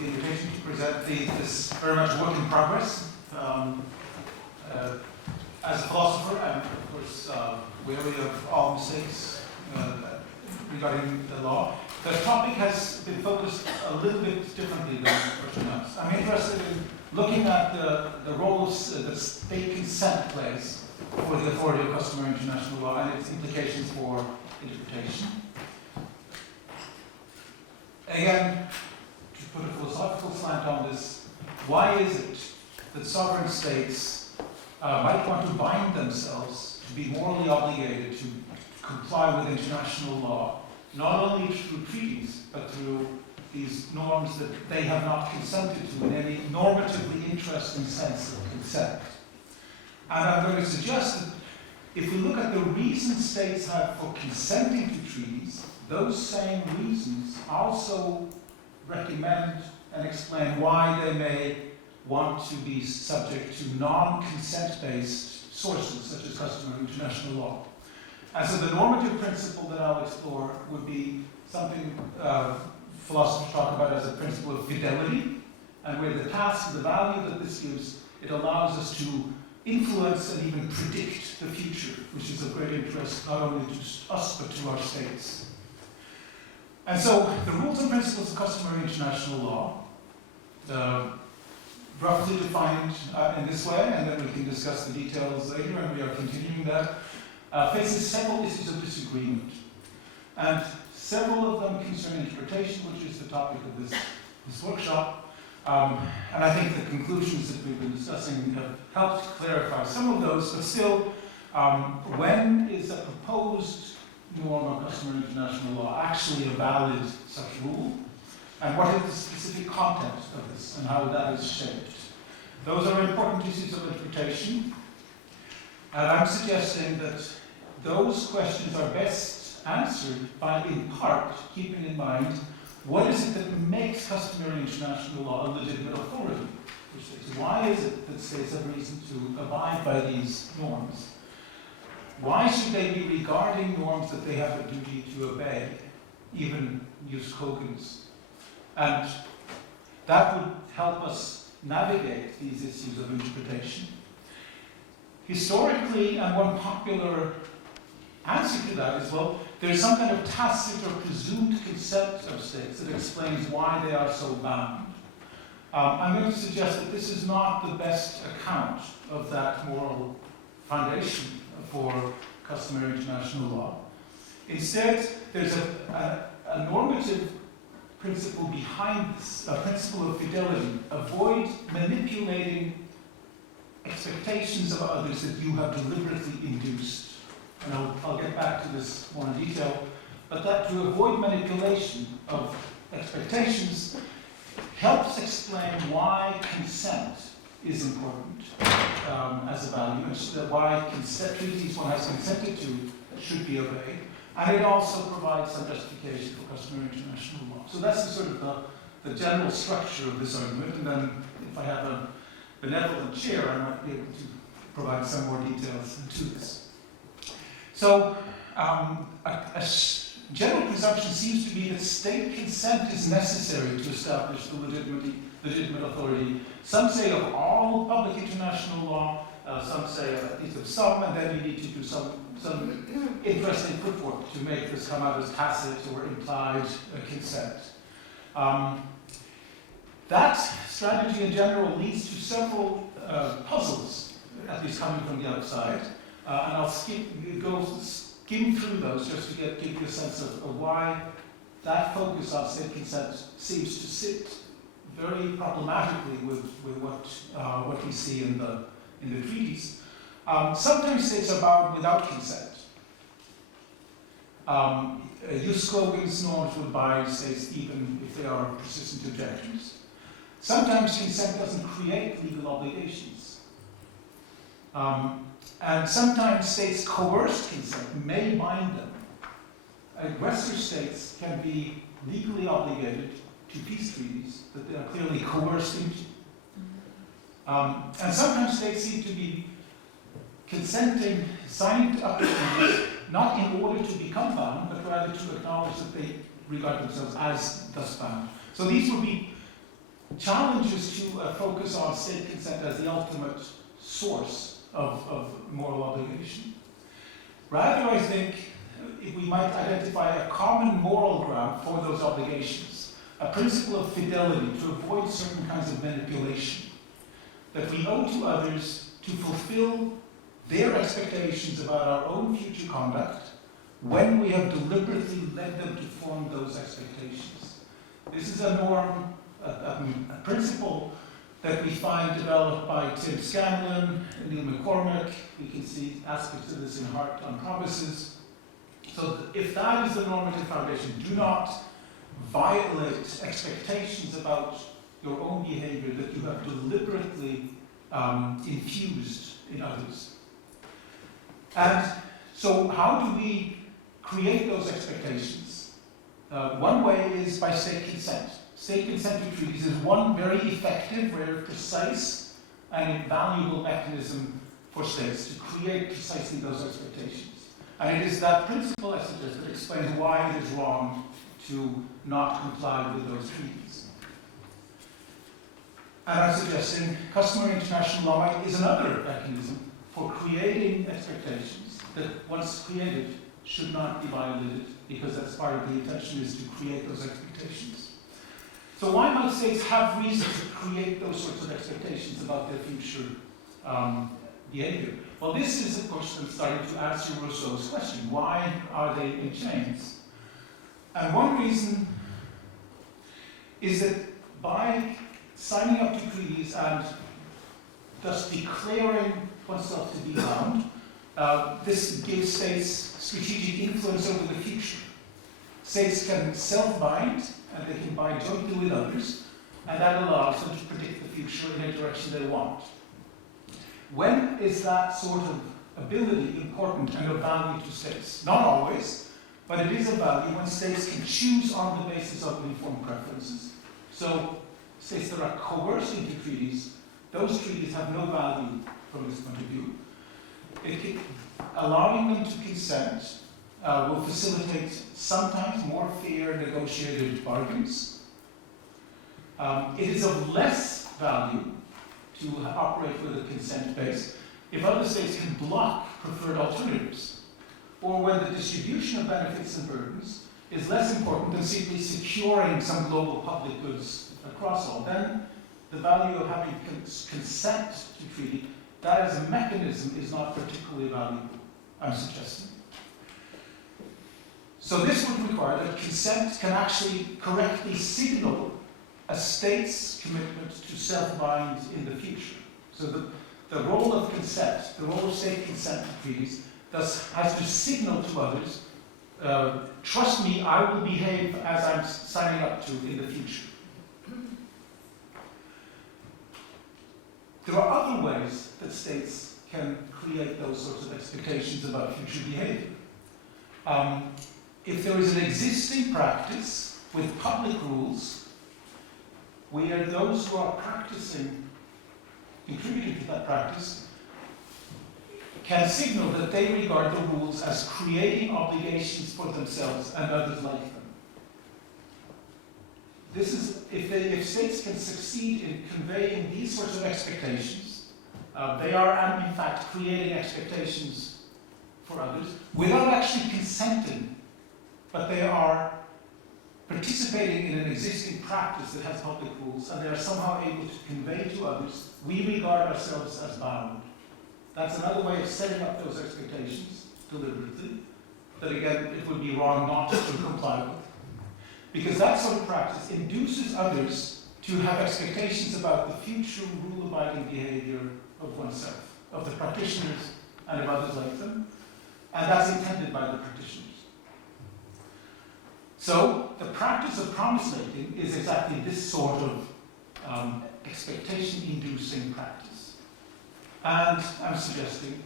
the invitation to present this very much work in progress. As a philosopher, I'm of course wary of all mistakes regarding the law. The topic has been focused a little bit differently than everything else. I'm interested in looking at the roles that state consent plays for the authority of customary international law and its implications for interpretation. Again, to put a philosophical slant on this, why is it that sovereign states might want to bind themselves to be morally obligated to comply with international law, not only through treaties, but through these norms that they have not consented to in any normatively interesting sense of consent? And I'm going to suggest that if we look at the reasons states have for consenting to treaties, those same reasons also recommend and explain why they may want to be subject to non-consent-based sources, such as customary international law. And so the normative principle that I'll explore would be something philosophers talk about as a principle of fidelity, and where the task, the value that this gives, it allows us to influence and even predict the future, which is of great interest not only to us but to our states. And so the rules and principles of customary international law, roughly defined in this way, and then we can discuss the details later, and we are continuing that, faces several issues of disagreement. And several of them concern interpretation, which is the topic of this workshop. And I think the conclusions that we've been discussing have helped clarify some of those, but still, when is a proposed norm of customary international law actually a valid such rule? And what is the specific content of this and how that is shaped? Those are important issues of interpretation. And I'm suggesting that those questions are best answered by, in part, keeping in mind what is it that makes customary international law a legitimate authority? Why is it that states have reason to abide by these norms? Why should they be regarding norms that they have a duty to obey, even jus cogens? And that would help us navigate these issues of interpretation. Historically, and one popular answer to that is, well, there's some kind of tacit or presumed consent of states that explains why they are so bound. I'm going to suggest that this is not the best account of that moral foundation for customary international law. Instead, there's a normative principle behind this, a principle of fidelity. Avoid manipulating expectations of others that you have deliberately induced. And I'll get back to this more in detail. But that to avoid manipulation of expectations helps explain why consent is important as a value, and why treaties one has consented to should be obeyed. And it also provides some justification for customary international law. So that's the sort of the general structure of this argument. And then if I have a benevolent chair, I might be able to provide some more details to this. So a general presumption seems to be that state consent is necessary to establish the legitimate authority. Some say of all public international law, some say at least of some, and then you need to do some interesting footwork to make this come out as tacit or implied consent. That strategy in general leads to several puzzles, at least coming from the outside, and I'll skim through those just to give you a sense of why that focus on state consent seems to sit very problematically with what we see in the treaties. Sometimes states are bound without consent. Jus cogens norms would bind states even if they are persistent objections. Sometimes consent doesn't create legal obligations. And sometimes states' coerced consent may bind them. Aggressor states can be legally obligated to peace treaties that they are clearly coerced into. And sometimes states seem to be consenting, signing up to treaties, not in order to become bound, but rather to acknowledge that they regard themselves as thus bound. So these would be challenges to focus on state consent as the ultimate source of moral obligation. Rather, I think we might identify a common moral ground for those obligations, a principle of fidelity to avoid certain kinds of manipulation, that we owe to others to fulfill their expectations about our own future conduct when we have deliberately led them to form those expectations. This is a norm, a principle that we find developed by Tim Scanlon, Neil McCormick. We can see aspects of this in Hart on Promises. So if that is the normative foundation, do not violate expectations about your own behavior that you have deliberately infused in others. And so how do we create those expectations? One way is by state consent. State consent to treaties is one very effective, very precise, and invaluable mechanism for states to create precisely those expectations. And it is that principle, I suggest, that explains why it is wrong to not comply with those treaties. And I'm suggesting customary international law is another mechanism for creating expectations that, once created, should not be violated, because that's part of the intention, is to create those expectations. So why might states have reason to create those sorts of expectations about their future behavior? Well, this is, of course, starting to answer Rousseau's question. Why are they in chains? And one reason is that by signing up to treaties and thus declaring oneself to be bound, this gives states strategic influence over the future. States can self-bind, and they can bind jointly with others, and that allows them to predict the future in a direction they want. When is that sort of ability important and of value to states? Not always, but it is of value when states can choose on the basis of informed preferences. So states that are coerced into treaties, those treaties have no value from this point of view. Allowing them to consent will facilitate sometimes more fair negotiated bargains. It is of less value to operate with a consent base if other states can block preferred alternatives, or when the distribution of benefits and burdens is less important than simply securing some global public goods across all. Then the value of having consent to treaty, that as a mechanism, is not particularly valuable, I'm suggesting. So this would require that consent can actually correctly signal a state's commitment to self-bind in the future. So the role of consent, the role of state consent to treaties, thus has to signal to others, trust me, I will behave as I'm signing up to in the future. There are other ways that states can create those sorts of expectations about future behavior. If there is an existing practice with public rules, where those who are practicing, contributing to that practice, can signal that they regard the rules as creating obligations for themselves and others like them. This is, if states can succeed in conveying these sorts of expectations, they are in fact creating expectations for others without actually consenting, but they are participating in an existing practice that has public rules, and they are somehow able to convey to others, we regard ourselves as bound. That's another way of setting up those expectations deliberately, that again, it would be wrong not to comply with. Because that sort of practice induces others to have expectations about the future rule-abiding behavior of oneself, of the practitioners and of others like them, and that's intended by the practitioners. So the practice of promise-making is exactly this sort of expectation-inducing practice. And I'm suggesting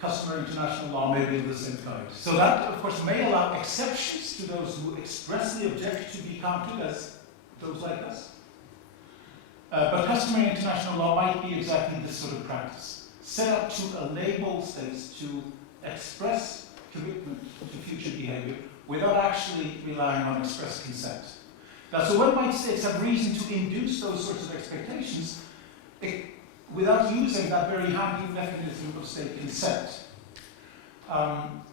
customary international law may be of the same kind. So that, of course, may allow exceptions to those who expressly object to be counted as those like us. But customary international law might be exactly this sort of practice, set up to enable states to express commitment to future behavior without actually relying on express consent. So when white states have reason to induce those sorts of expectations, without using that very handy mechanism of state consent,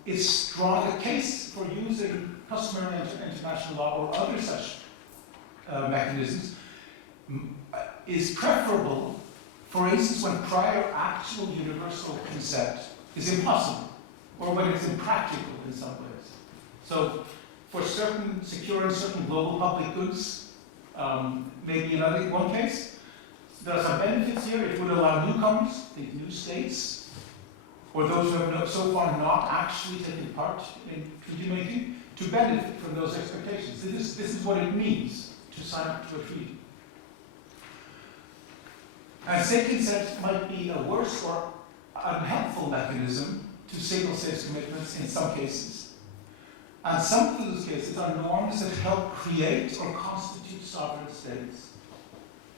it's drawn a case for using customary international law or other such mechanisms is preferable, for instance, when prior actual universal consent is impossible, or when it's impractical in some ways. So, for securing certain global public goods, maybe in one case, there are some benefits here. It would allow newcomers, think new states, or those who have so far not actually taken part in treaty making, to benefit from those expectations. This is what it means to sign up to a treaty. And state consent might be a worse or unhelpful mechanism to signal states' commitments in some cases. And some of those cases are norms that help create or constitute sovereign states,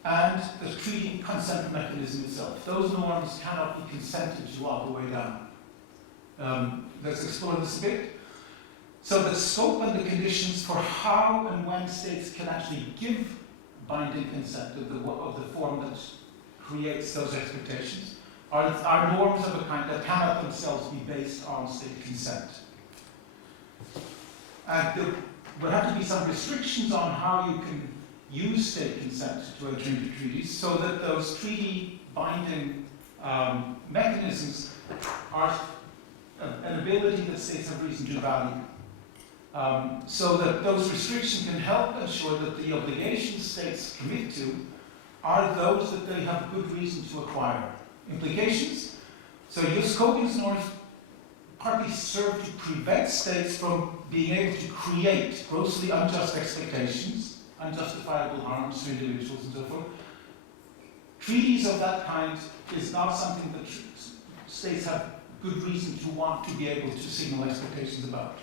and the treaty consent mechanism itself. Those norms cannot be consented to all the way down. Let's explore this a bit. So the scope and the conditions for how and when states can actually give binding consent of the form that creates those expectations are norms of a kind that cannot themselves be based on state consent. And there will have to be some restrictions on how you can use state consent to enter into treaties, so that those treaty binding mechanisms are an ability that states have reason to value. So that those restrictions can help ensure that the obligations states commit to are those that they have good reason to acquire. Implications? So jus cogens norms partly serve to prevent states from being able to create grossly unjust expectations, unjustifiable harms to individuals and so forth. Treaties of that kind is not something that states have good reason to want to be able to signal expectations about.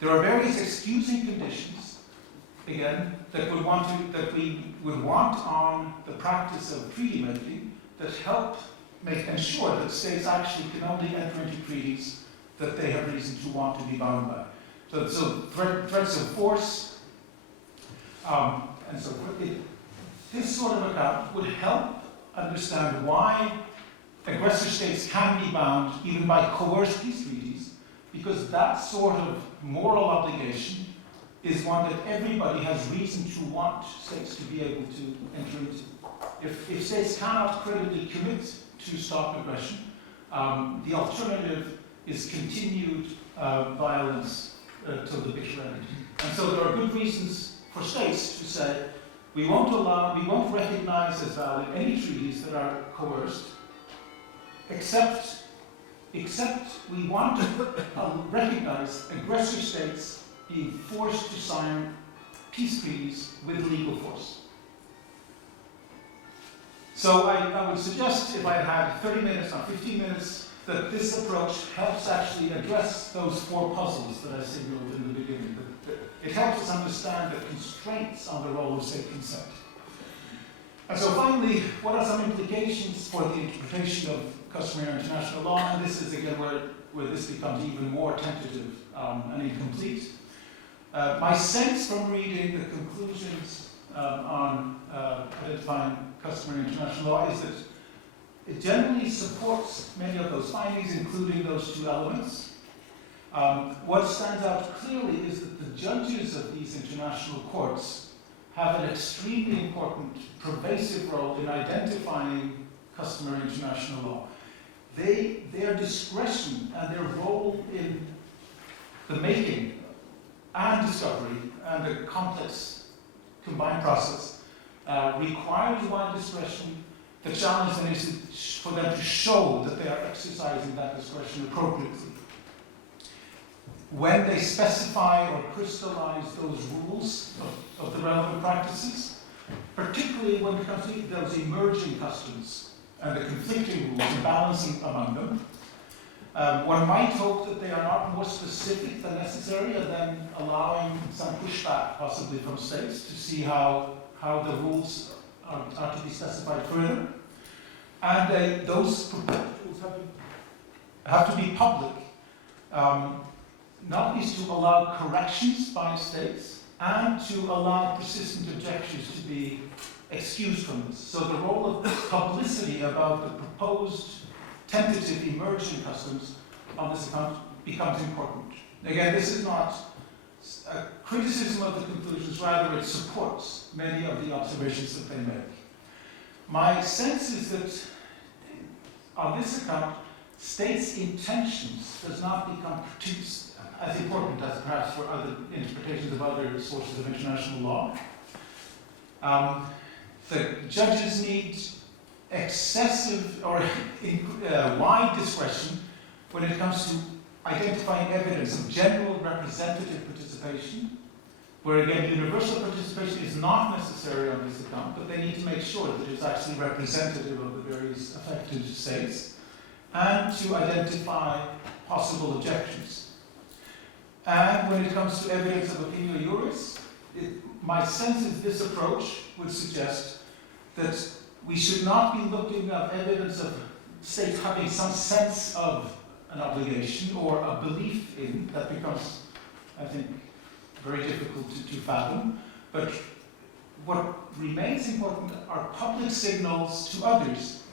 There are various excusing conditions, again, that we would want on the practice of treaty making that help ensure that states actually can only enter into treaties that they have reason to want to be bound by. So threats of force, and so forth. This sort of account would help understand why aggressor states can be bound even by coerced peace treaties, because that sort of moral obligation is one that everybody has reason to want states to be able to enter into. If states cannot credibly commit to stop aggression, the alternative is continued violence till the bitter end. And so there are good reasons for states to say, we won't recognize as valid any treaties that are coerced, except we want to recognize aggressor states being forced to sign peace treaties with legal force. So I would suggest, if I had 30 minutes or 15 minutes, that this approach helps actually address those four puzzles that I signaled in the beginning. It helps us understand the constraints on the role of state consent. And so finally, what are some implications for the interpretation of customary international law? And this is again where this becomes even more tentative and incomplete. My sense from reading the conclusions on identifying customary international law is that it generally supports many of those findings, including those two elements. What stands out clearly is that the judges of these international courts have an extremely important, pervasive role in identifying customary international law. Their discretion and their role in the making and discovery and the complex combined process requires wide discretion. The challenge then is for them to show that they are exercising that discretion appropriately. When they specify or crystallize those rules of the relevant practices, particularly when it comes to those emerging customs and the conflicting rules and balancing among them, one might hope that they are not more specific than necessary, and then allowing some pushback possibly from states to see how the rules are to be specified further. And those proposals have to be public, not least to allow corrections by states and to allow persistent objections to be excused from this. So the role of publicity about the proposed tentative emerging customs on this account becomes important. Again, this is not a criticism of the conclusions, rather it supports many of the observations that they make. My sense is that on this account, states' intentions does not become as important as perhaps for other interpretations of other sources of international law. The judges need excessive or wide discretion when it comes to identifying evidence of general representative participation, where again universal participation is not necessary on this account, but they need to make sure that it's actually representative of the various affected states, and to identify possible objections. And when it comes to evidence of opinio juris, my sense is this approach would suggest that we should not be looking at evidence of states having some sense of an obligation or a belief in. That becomes, I think, very difficult to fathom. But what remains important are public signals to others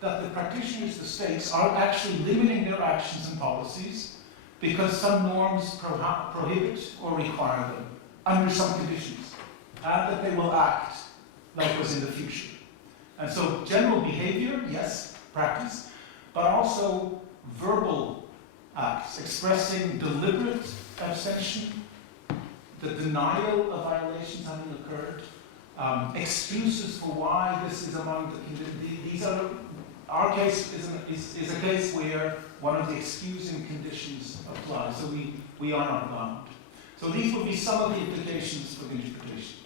that the practitioners, the states, are actually limiting their actions and policies because some norms prohibit or require them under some conditions, and that they will act like was in the future. And so general behavior, yes, practice, but also verbal acts, expressing deliberate abstention, the denial of violations having occurred, excuses for why this is among the, these are, our case is a case where one of the excusing conditions applies, so we are not bound. So these would be some of the implications for the interpretation.